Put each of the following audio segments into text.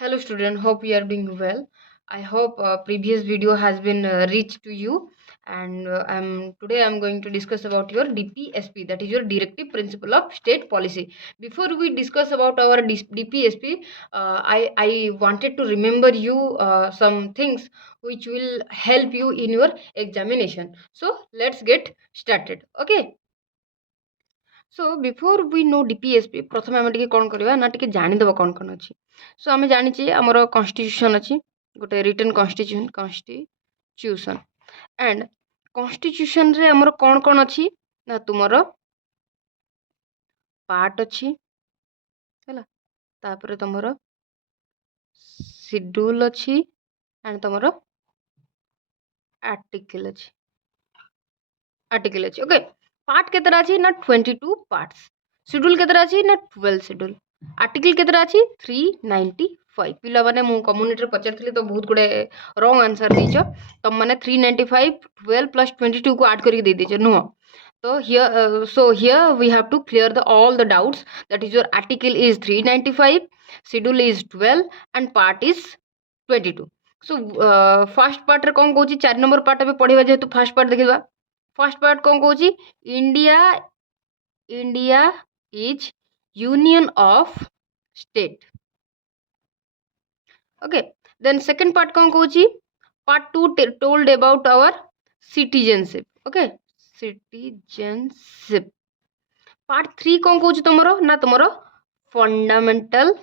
Hello student, hope you are doing well. I hope previous video has been reached to you, and today I'm going to discuss about your DPSP, that is your Directive Principle of State Policy. Before we discuss about our DPSP, I wanted to remember you some things which will help you in your examination. So let's get started. Okay. So before we know DPSP प्रथम आम टे कौन करवा ना टे जानीदेव कौन कौन अच्छी सो आम जाचे आमर कन्स्टिट्यूशन अच्छी गोटे रिटन कन्स्टिट्यूशन एंड कन्स्टिट्यूशन रे आमर कौन कौन अच्छी ना तुमर पार्ट अच्छी है तापर तुमर शेड्यूल अच्छी एंड तुमर आर्टिकल अच्छी ओके पार्ट केतरा अच्छी ना 22 पार्ट्स शेड्यूल केतरा अच्छी ना 12 शेड्यूल आर्टिकल केतरा अच्छी 395 पिला माने मु कम्युनिटी रे पचारथि तो बहुत गुडे रॉन्ग आंसर दीच तुम माने 395 12 प्लस 22 को ऐड करके दे दीच नो तो here we have to clear all the doubts, that is your article is 395, schedule is 12 and part is 22. so first part रे कौन कहूची 4 नंबर पार्ट अबे पढ़िबा जेतु फर्स्ट पार्ट देखिबा फर्स्ट पार्ट कौन कहूची India is union of state okay then second part कौन कहूची part 2 told about our citizenship okay citizenship part 3 कौन कहूची तुमरो ना तुमरो fundamental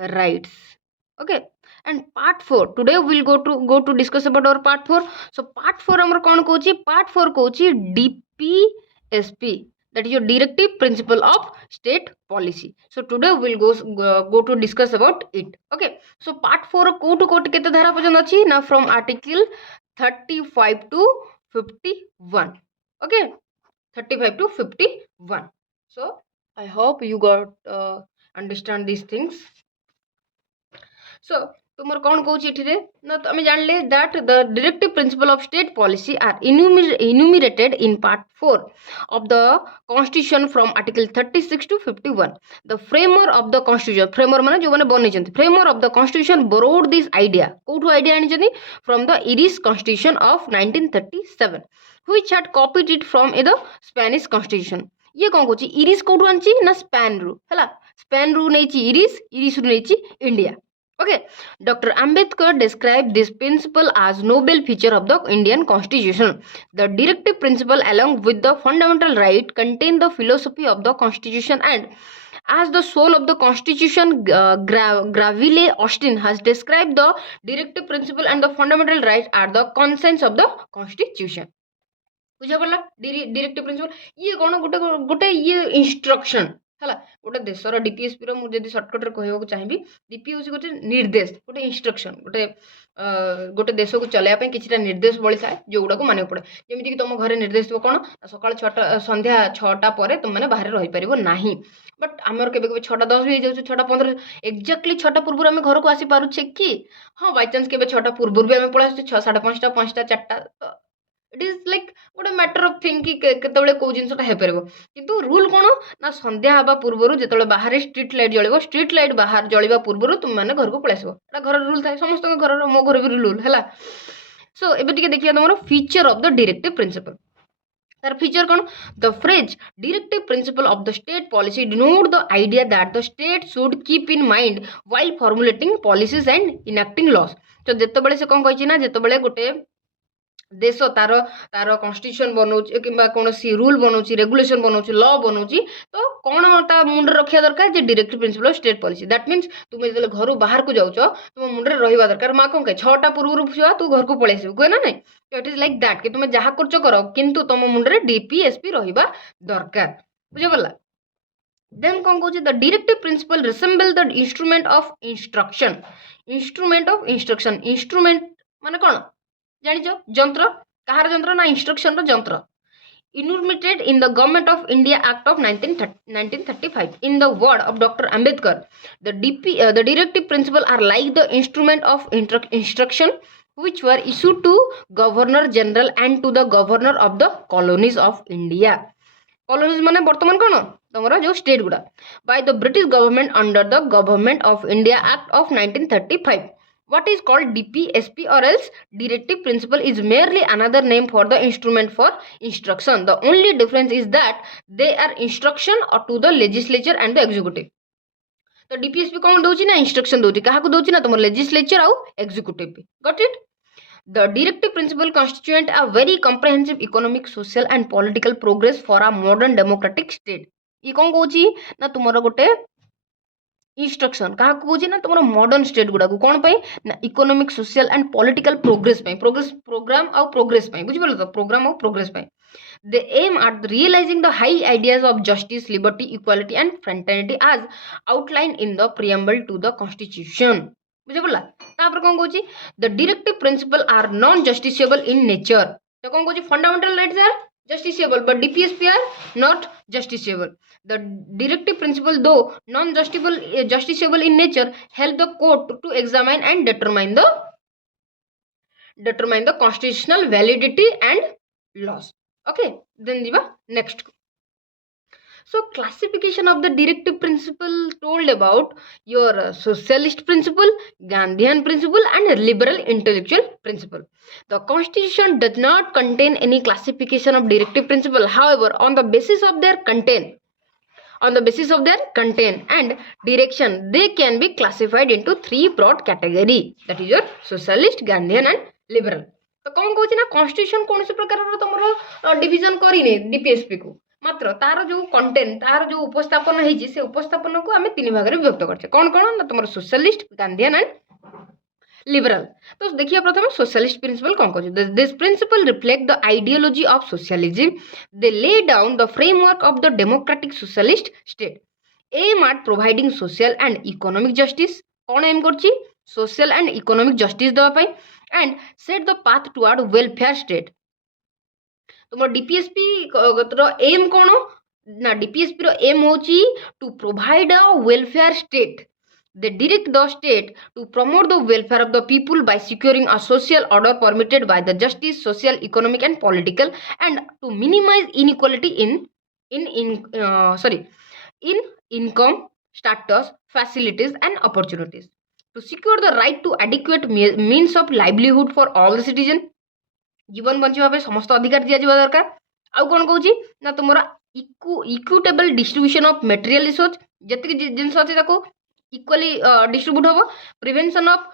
rights okay and part 4 today we'll go to discuss about our part 4 so part 4 amar kon कहूची part 4 कहूची DPSP, that is your directive principle of state policy. So today we'll go to discuss about it. Okay, so part 4 कोट कोट केते धारा पर्यंत अछि ना from article 35 to 51. Okay, 35 to 51. So I hope you got understand these things. So तुमर कौन कहूची इठी रे ना तो हमें जान ले that the directive principle of state policy are enumerated in part 4 of the constitution from article 36 to 51. The framer of the constitution, framer माने जो माने बनै छथि, framer of the constitution borrowed this idea कोठु आइडिया आनि छथि from the Irish constitution of 1937 which had copied it from the Spanish constitution. ये कौन कहूची इरिश कोठु आनछि ना स्पेन रु हला स्पेन रु नैछि इरिश रु नैछि India. Okay, Dr. Ambedkar described this principle as noble feature of the Indian Constitution. The directive principle, along with the fundamental right, contain the philosophy of the Constitution, and as the soul of the Constitution, Graville Austin has described the directive principle and the fundamental right are the conscience of the Constitution. बुझा पड़ला directive principle ये कौन गोटे गोटे ये instruction है गोटे देशर डीपीएसपी रो मुझे सर्टकट रे कहबो चाहिबी डीपी होसी गोटे निर्देश गोटे इंस्ट्रक्शन गोटे देश को चलाइबा किछटा निर्देश बळी थाए जो गुडा को माने पड़े जेमिति कि तुम घरे निर्देश दिबो कोन सकाळ 6टा संध्या 6टा परे तुम माने बाहर रहि परिबो नाही बट आमर केबे केबे 6टा 10 भी जाउ 6टा 15 एक्जेक्टली 6टा पूर्व आमे घर को आसी पारु छे कि हां बाय चांस केबे 6टा पूर्व भी आमे पळा 6 5:30 5टा 4टा इट इज लाइक गोटे मैटर ऑफ थिंग कि केतबेले को जिनसटा हे परबो किंतु रूल कोन ना संध्या हबा पूर्वरु जेतबेले बाहर स्ट्रीट लाइट जळिबो स्ट्रीट लाइट बाहर जळिबा पूर्वरु तुम माने घर को पळासबो एटा घर रूल थाय समस्त घर मो घर भी रूल हैला. सो एबे टिके देखिया तमरो feature of the directive principle तार फीचर कोन the phrase directive principle of the state policy denote the idea that the state should keep in mind while formulating policies and enacting laws. तो जेतबेले से कोन कहछि ना जेतबेले गोटे देश तार तार कन्स्टिट्यूशन बनाऊँ कि कौन सी रूल बनाऊँ रेगुलेशन बनाऊँ लॉ बनाऊँ तो कौन ता मुंडे रखा दरकार जे directive principle of state policy. That means तुम जो घर बाहर को जाऊच तुम मुंडे रहा दरकार माँ कौन कहे 6टा पूर्व छुआ तू घर को पलि आसू कहे ना नहीं इट इज लाइक दैट कि तुम जहाँ कर किंतु तुम मुंडे डीपीएसपी रहा दरकार बुझे पड़ा. देन कौन कहूँ the directive principle resemble the instrument of instruction instrument माने कौन जानिछ जंत्र कहार जंत्र ना इंस्ट्रक्शन रो जंत्र enumerated in the Government of India Act of 1935. In the word of Dr. Ambedkar, the directive principle are like the instrument of instruction which were issued to Governor General and to the Governor of the colonies of India. colonies माने वर्तमान कोन तमरा जो state गुडा by the British government under the Government of India Act of 1935. What is called DPSP or else Directive Principle is merely another name for the instrument for instruction. The only difference is that they are instruction to the legislature and the executive. तो DPSP कौन दउची ना instruction दउची काहा को दउची ना तुम legislature आउ executive got it The directive principle constituent a very comprehensive economic, social and political progress for a modern democratic state. ये कौन कहूची ना तुमरो गोटे इंस्ट्रक्शन कहा कहूची ना तुमरो मॉडर्न स्टेट गुडा को कौन पाई ना economic social and political progress पाई प्रोग्रेस प्रोग्राम और प्रोग्रेस पाई बुझी बोलो तो प्रोग्राम और प्रोग्रेस पाई they aim at realizing the high ideas of justice, liberty, equality and fraternity as outlined in the preamble to the constitution. बुझे बोला तापर कौन कहूची the directive principle are non justiciable in nature. तो कौन कहूची fundamental rights are justiciable but DPSP are not justiciable. The directive principle though non justiciable in nature help the court to examine and determine the constitutional validity and laws. Okay, then diva next. So classification of the directive principle told about your socialist principle, Gandhian principle and liberal intellectual principle. The constitution does not contain any classification of directive principle. However, on the basis of their content and direction, they can be classified into three broad category. That is your socialist, Gandhian and liberal. तो कौन कहूँ ना constitution कौन से प्रकार तुम division करने DPSP को मात्र तार जो कंटेंट तार जो उपस्थापन है से उपस्थापन को आम तीन भाग में विभक्त करछे कौन कौन ना तुम सोशलिस्ट गांधीयन एंड लिबरल तो देखिए प्रथम सोशलिस्ट प्रिंसिपल कौन कहूँ this principle reflect the ideology of socialism they lay down the framework of the democratic socialist state aim at providing social and economic justice कौन एम करछि social and economic justice देवा पाई and set the path toward welfare state. तुम DPSP रो aim कौन ना DPSP रो aim होची to provide a welfare state they direct the state to promote the welfare of the people by securing a social order permitted by the justice social economic and political and to minimize inequality in income status facilities and opportunities to secure the right to adequate means of livelihood for all the citizen जीवन बंचिबा पे समस्त अधिकार दिया जिबा दरकार आउ कोन कहूची ना तुमरा equitable distribution of material resource जति जिंस अछि ताको इक्वली डिस्ट्रीब्यूट होबो prevention of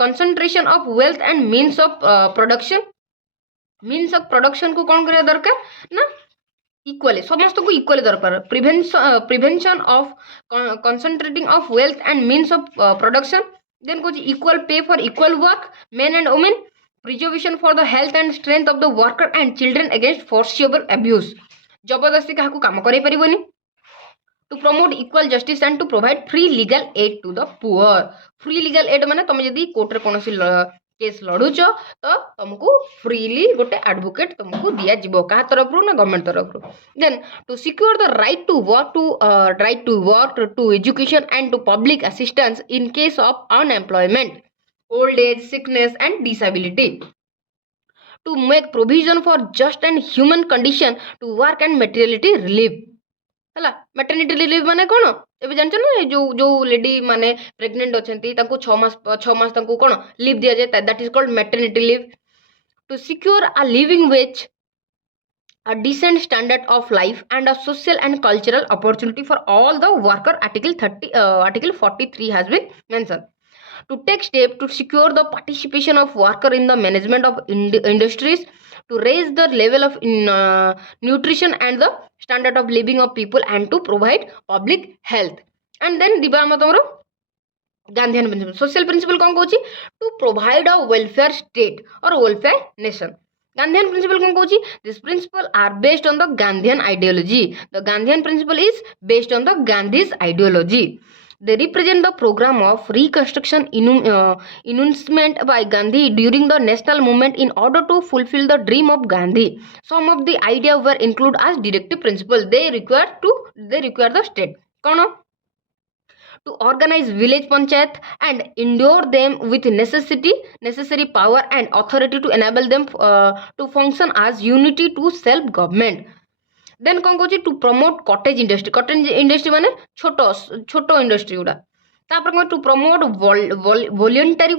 concentration of wealth and means of production को कोन करे दरकार ना इक्वली समस्त को इक्वली दरकार prevention of concentrating of wealth and means of production then कुछ equal pay for equal work men and women preservation for the health and strength of the worker and children against forcible abuse जबरदस्ती काहाकू काम करै परिबोनी to promote equal justice and to provide free legal aid to the poor free legal aid माने तुम यदि court रे कोनोसी केस लड़ुच तो तुमको फ्रीली गोटे एडवोकेट तुमको दिया जिवो का तरफ ना गवर्नमेंट तरफ then to secure the right to work to education and to public assistance in case of unemployment old age sickness and disability to make provision for just and human condition to work and materiality relief है maternity relief माने कौन एबे जानछ ना जो lady माने pregnant अछंती ताको 6 मास ताको कौन लीव दिया जाए that is called maternity leave to secure a living wage a decent standard of life and a social and cultural opportunity for all the worker article 43 has been mentioned to take steps to secure the participation of worker in the management of industries to raise the level of nutrition and the standard of living of people and to provide public health and then diba amatomro Gandhian principle social principle kon kochi to provide a welfare state or welfare nation Gandhian principle kon kochi this principle are based on the Gandhian ideology the Gandhian principle is based on the Gandhi's ideology they represent the program of reconstruction enunciated by Gandhi during the national movement in order to fulfill the dream of Gandhi. Some of the ideas were included as directive principles. They require the state. Kono? To organize village panchayat and endure them with necessary power and authority to enable them to function as unity to self-government. Then कौन कहूँ to promote cottage industry माने छोट छोट industry गुड़ा तापर कौन to promote voluntary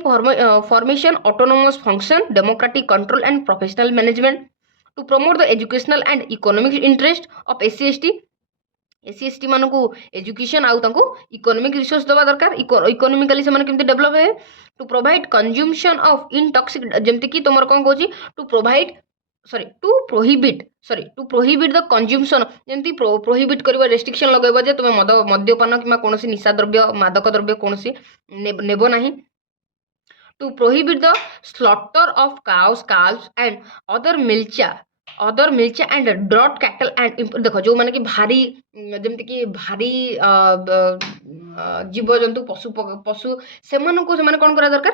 formation autonomous function democratic control and professional management to promote the educational and economic interest of SC ST मान को एजुकेशन आउ इकोनॉमिक रिसोर्स दवा दरकार इकोनॉमिकली से केमती डेवलप हे to provide consumption of intoxic जेमती कि तुम कौन कहूँ to provide to prohibit the consumption जेमती प्रोहिबिट करबा रेस्ट्रिक्शन लगेबा जे तुम मद्यपान कि कोनोसी निशा द्रव्य मादक द्रव्य कोनोसी नेबो नाही to prohibit the slaughter of cows calves and other milch and draught cattle and देखो जो माने कि भारी जेमती कि भारी जीव जंतु पशु पशु से कौन करा दरकार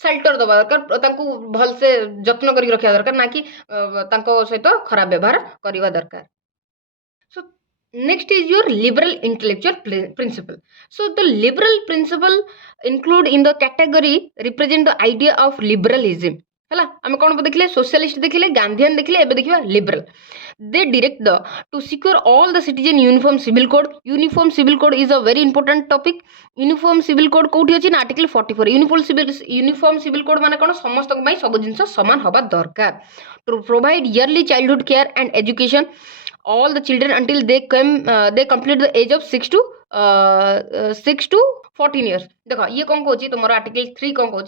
सेल्टर दबा दरकार भल से जत्न करी रखा दरकार ना कि सहित खराब व्यवहार करवा दरकार so next is your liberal intellectual principle so the liberal principle include in the category represent the idea of liberalism है आम कौन देखिले सोशलिस्ट देखिले गांधीयन देखिले एबे देखिबा liberal they direct the to secure all the citizen uniform civil code is a very important topic uniform civil code कोठी अछि ना आर्टिकल 44 यूनिफॉर्म सिविल कोड माने कोन समस्त पई सब जिंस समान होबा दरकार to provide early childhood care and education all the children until they complete the age of 6 to 14 years देखो ये कौन कहूँ तुम आर्टिकल 3 कौन कहूँ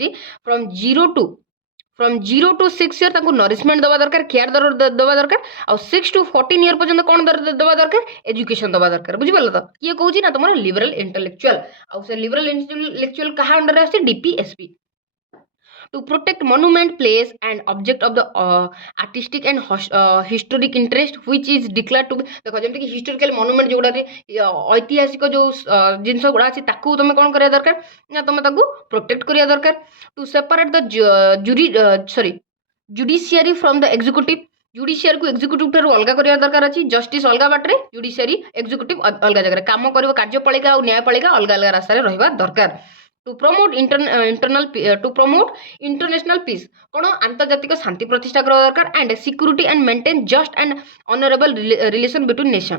फ्रॉम 0 to 6 year ताको नरिशमेंट दवा दरकार केयर दवा दरकार और 6 to 14 year पर्यंत कौन दवा दरकार एजुकेशन दवा दरकार बुझी पाल तो ये कहूँ ना तुम लिबरल इंटेलेक्चुअल आउ से लिबरल इंटेलेक्चुअल कहा अंडर आसे DPSP to protect monument place and object of the artistic and historic interest which is declared to be देखो जेमति कि हिस्टोरिकल मोनुमेंट जोडा रे ऐतिहासिक जो जिंस गुडा अछि ताकू तुम कोन करिया दरकार ना तुम ताकू प्रोटेक्ट करिया दरकार to separate the judiciary from the executive judiciary को एग्जीक्यूटिव ठार अलग करिया दरकार अछि जस्टिस अलग बाटरे जुडिशियरी एग्जीक्यूटिव अलग जगह काम करिवो कार्यपालिका और न्यायपालिका अलग अलग रास्ता रे रहबा दरकार टू प्रमोट इंटरनेशनल पीस कौन आंतर्जातिक शांति प्रतिष्ठा करा दरकार and security and maintain just and honourable relation between nation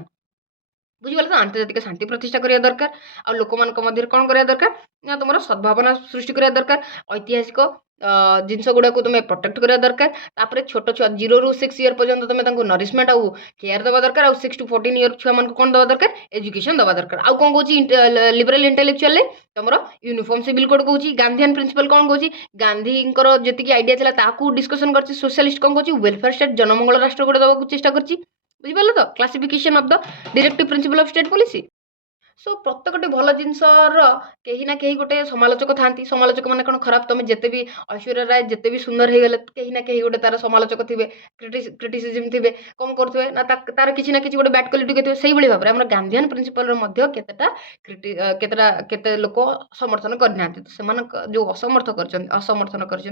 बुझिपाल तो आंतर्जातिक शांति प्रतिष्ठा करिया दरकार आ लोक मान मध्य कौन करिया दरकार ना तुम सद्भावना सृष्टि करिया दरकार ऐतिहासिक जिनस गुड़ा को तुम्हें प्रोटेक्ट करिया दरकार तापर छोट छुआ 0 ରୁ 6 year पर्यंत तुम्हें तांको नरिशमेंट आउ केयर दवा दरकार आ 6 to 14 year छुआ मान को कौन दवा दरकार एजुकेशन दवा दरकार आउ कौन कहूँ लिबरल इंटेलेक्चुअल ले तुम यूनिफॉर्म सिविल कोड कहूँ गांधीयन प्रिंसिपल कौन कहूँ गांधी जी आइडिया थी ताकू डिस्कसन कर सोशलिस्ट कौन कहूँ वेलफेयर स्टेट जनमंगल राष्ट्र गोटे दवा चेष्टा कर बुझिपाल तो classification of the directive principle of state policy so प्रत्येक भल जिनसर कहीं ना कहीं गोटे समालोचक था समालोचक मैंने कौन खराब तुम जिते भी ऐश्वर्या राय जिते भी सुंदर हो गले कहीं ना कहीं गोटे तार समालोचक थे क्रिटिसिजम थे कौन करुवे ना तार किसी ना किसी गोटे बैड क्वालिटी थे से भाव में गांधीयन प्रिंसिपल केते लोक समर्थन करना तो जो असमर्थन कर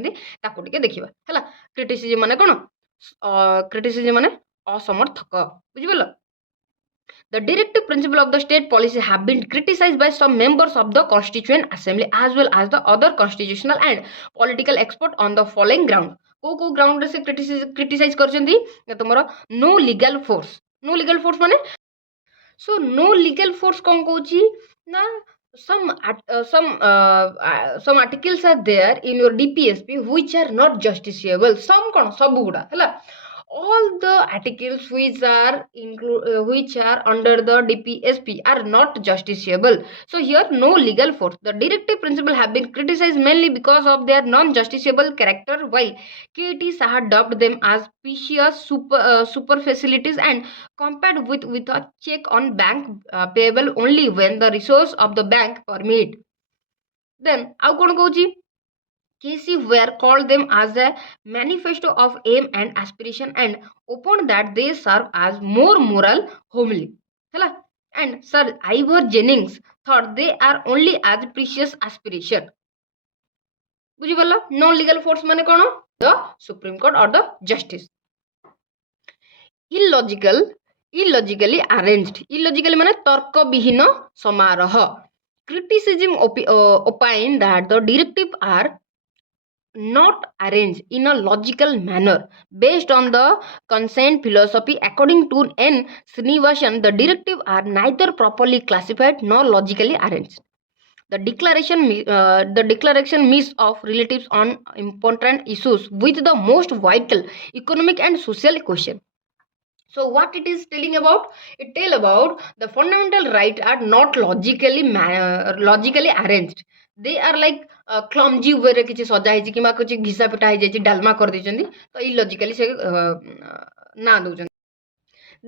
देखा है क्रिटिसिजम माने कौन क्रिटिसिजम माने असमर्थक बुझिपाल The directive principle of the state policy have been criticized by some members of the Constituent Assembly as well as the other constitutional and political experts on the following ground. को ground से criticize करछंती तमरो no legal force माने so no legal force कौन कहूची ना some articles are there in your DPSP which are not justiciable some कौन सब गुड़ा है all the articles which are under the DPSP are not justiciable. So here no legal force. The directive principle have been criticized mainly because of their non-justiciable character, while KT Saha dubbed them as precious super facilities and compared with a check on bank payable only when the resource of the bank permit. Then how kon कहूची Casey were called them as a manifesto of aim and aspiration and upon that they serve as more moral homely. And Sir Ivor Jennings thought they are only as precious aspiration. बुझिपाल non legal force माने कौन the supreme court और the justice illogically arranged illogically माने तर्क विहीन समारोह criticism opine that the directive are not arranged in a logical manner based on the consent philosophy. According to N. Srinivasan, the directive are neither properly classified nor logically arranged. The declaration miss of relatives on important issues with the most vital economic and social question. So what it is telling about? It tell about the fundamental right are not logically arranged. They are like clumsy way रे किछि सजा हेछि किमा किछि घिसा पिटा हे जाइछि डालमा कर दैछन्ती तो illogically से ना दउछन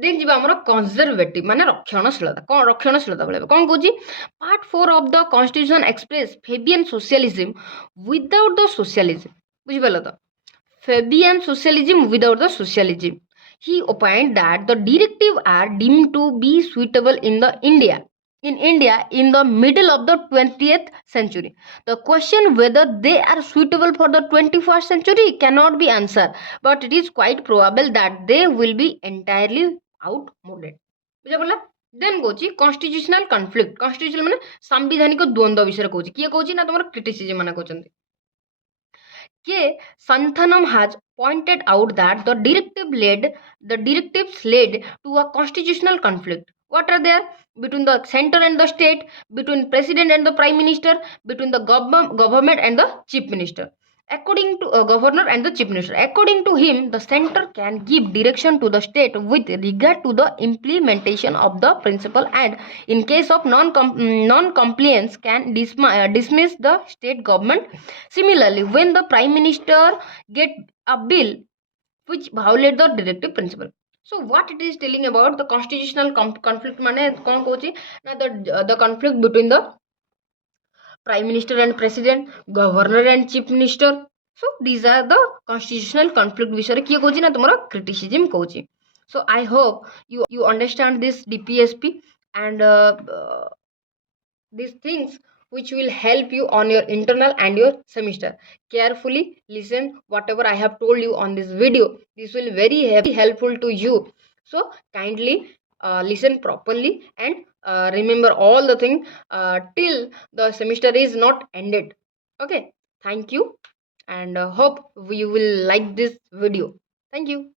देन जिबा हमर कंजर्वेटिव माने रक्षणशीलता कोन रक्षणशीलता बोले कोन कहूछि part 4 of the constitution express Fabian socialism without the socialism बुझि पालो तो Fabian socialism without the socialism. He opined that the directive are deemed to be suitable in India in the middle of the 20th century. The question whether they are suitable for the 21st century cannot be answered, but it is quite probable that they will be entirely outmoded. बुझा पड़ला then कहूँ constitutional conflict constitutional माने सांविधानिक द्वंद्व विषय कहूँ किए कहूँ ना तुम क्रिटिसिजम माने कहते K. Santhanam has pointed out that the directives led to a constitutional conflict. What are there? Between the center and the state, between president and the prime minister, between the government and the chief minister. According to a governor and the chief minister, according to him, the center can give direction to the state with regard to the implementation of the principle, and in case of non-compliance, can dismiss the state government. Similarly, when the prime minister get a bill which violate the directive principle. So what it is telling about the constitutional conflict mane kon kochi na the conflict between the prime minister and president, governor and chief minister. So these are the constitutional conflict विषय किए कहूँ ना तुम्हारा criticism कहूँ. So I hope you understand this DPSP and these things which will help you on your internal and your semester. Carefully listen whatever I have told you on this video. This will very helpful to you. So kindly listen properly and remember all the thing till the semester is not ended. Okay, thank you and hope you will like this video. Thank you.